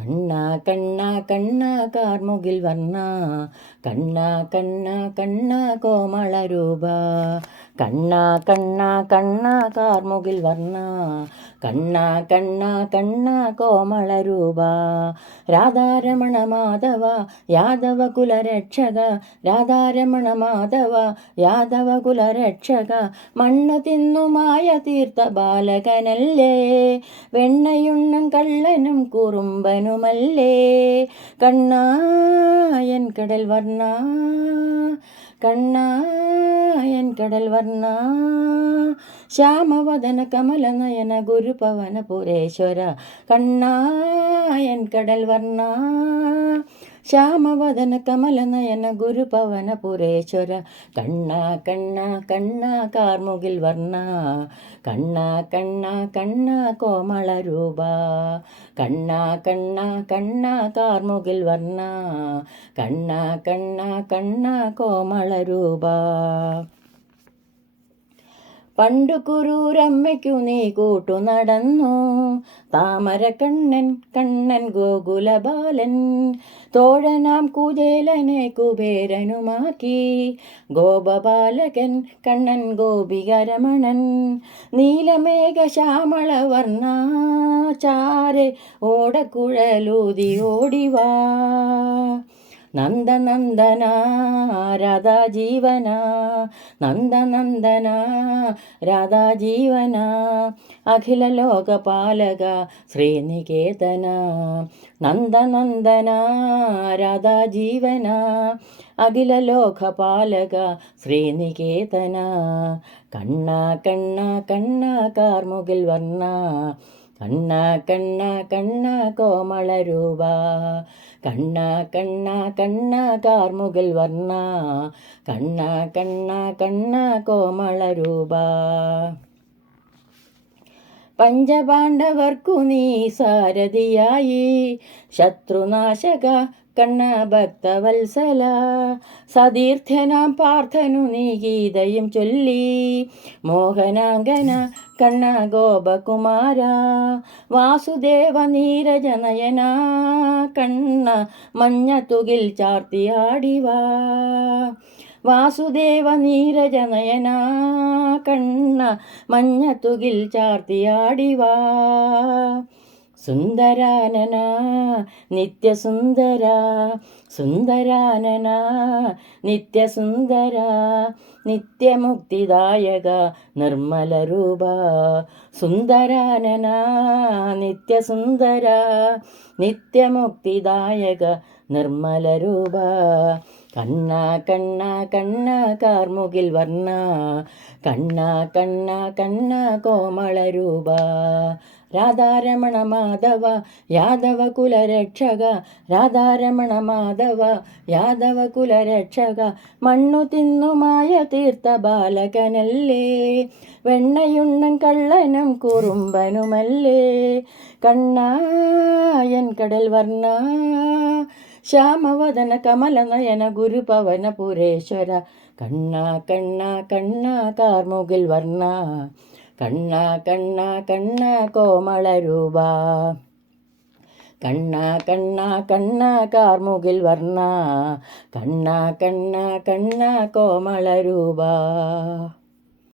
കണ്ണ കണ്ണ കണ്ണ കാർമുകിൽ വർണ്ണ കണ്ണ കണ്ണ കണ്ണ കോമള രൂപ കണ്ണ കണ്ണ കണ്ണ കാർമുകിൽ വർണ്ണ കണ്ണ കണ്ണ കണ്ണ കോമള രൂപ രാധാരമണ മാധവ യാദവ കുലരക്ഷക രാധാരമണ മാധവ യാദവ കുലരക്ഷക മണ്ണു തിന്നുമായ തീർത്ത ബാലകനല്ലേ വെണ്ണയുണ്ണും കള്ളനും കുറുമ്പനുമല്ലേ കണ്ണായൻ കടൽ വർണ്ണ കണ്ണായൻ കടൽ വർണ്ണ ശ്യാമവദന കമലനയന ഗുരുപവന പുരേശ്വര കണ്ണായൻ കടൽ വർണ്ണ ശ്യാമവദന കമലനയന ഗുരുപവന പുരേശ്വര കണ്ണ കണ്ണ കണ്ണ കാർമുകിൽ വർണ്ണ കണ്ണ കണ്ണ കണ്ണ കോമള രൂപ കണ്ണ കണ്ണ കണ്ണ കാർമുകിൽ വർണ്ണ കണ്ണ കണ്ണ കണ്ണ കോമള രൂപ പണ്ടു കുറൂരമ്മയ്ക്കു നീ കൂട്ടു നടന്നു താമര കണ്ണൻ കണ്ണൻ ഗോകുലബാലൻ തോഴനാം കുചേലനെ കുബേരനുമാക്കി ഗോപബാലകൻ കണ്ണൻ ഗോപികരമണൻ നീലമേഘ ശ്യാമള വർണ്ണ ചാരെ ഓടക്കുഴലൂതി ഓടിവാ നന്ദനന്ദന രാധാജീവന നന്ദനന്ദന രാധാജീവന അഖില ലോകപാലക ശ്രീനികേതന നന്ദനന്ദന രാധാജീവന അഖില ലോകപാലക ശ്രീനികേതന കണ്ണ കണ്ണ കണ്ണ കാർമുകിൽ വർണ്ണ കണ്ണ കണ്ണ കണ്ണ കോമള രൂപ കണ്ണ കണ്ണ കണ്ണ കാർമുകിൽ വർണ്ണ കണ്ണ കണ്ണ കണ്ണ കോമള രൂപ പഞ്ചപാണ്ഡവർക്കു നീ സാരഥിയായി ശത്രുനാശക കണ്ണ ഭക്തവത്സല സതീർത്ഥ്യനാം പാർത്ഥനു നീ ഗീതയും ചൊല്ലി മോഹനാങ്കന കണ്ണ ഗോപകുമാര വാസുദേവ നീരജനയന കണ്ണ മഞ്ഞത്തുകിൽ ചാർത്തിയാടിവാ വാസുദേവ നീരജനയന കണ്ണ മഞ്ഞത്തുകിൽ ചാർത്തിയാടിവാ സുന്ദരാനന നിത്യസുന്ദര സുന്ദരാനന നിത്യസുന്ദര നിത്യമുക്തിദായക നിർമ്മല രൂപ സുന്ദരാനന നിത്യസുന്ദര നിത്യമുക്തിദായക നിർമ്മല രൂപ കണ്ണ കണ്ണ കണ്ണ കാർമുകിൽ വർണ്ണ കണ്ണ കണ്ണ കണ്ണ കോമള രൂപ രാധാരമണ മാധവ യാദവ കുലരക്ഷക രാധാരമണ മാധവ യാദവ കുലരക്ഷക മണ്ണു തിന്നുമായ തീർത്ത ബാലകനല്ലേ വെണ്ണയുണ്ണൻ കള്ളനും കുറുമ്പനുമല്ലേ കണ്ണായൻ കടൽ വർണ്ണ ശ്യാമവദന കമലനയന ഗുരുപവന പുരേശ്വര കണ്ണ കണ്ണ കണ്ണ കാർമുകിൽ വർണ്ണ കണ്ണ കണ്ണ കണ്ണ കോമള രൂപ കണ്ണ കണ്ണ കണ്ണ കാർമുകിൽ വർണ്ണ കണ്ണ കണ്ണ കണ്ണ കോമള രൂപ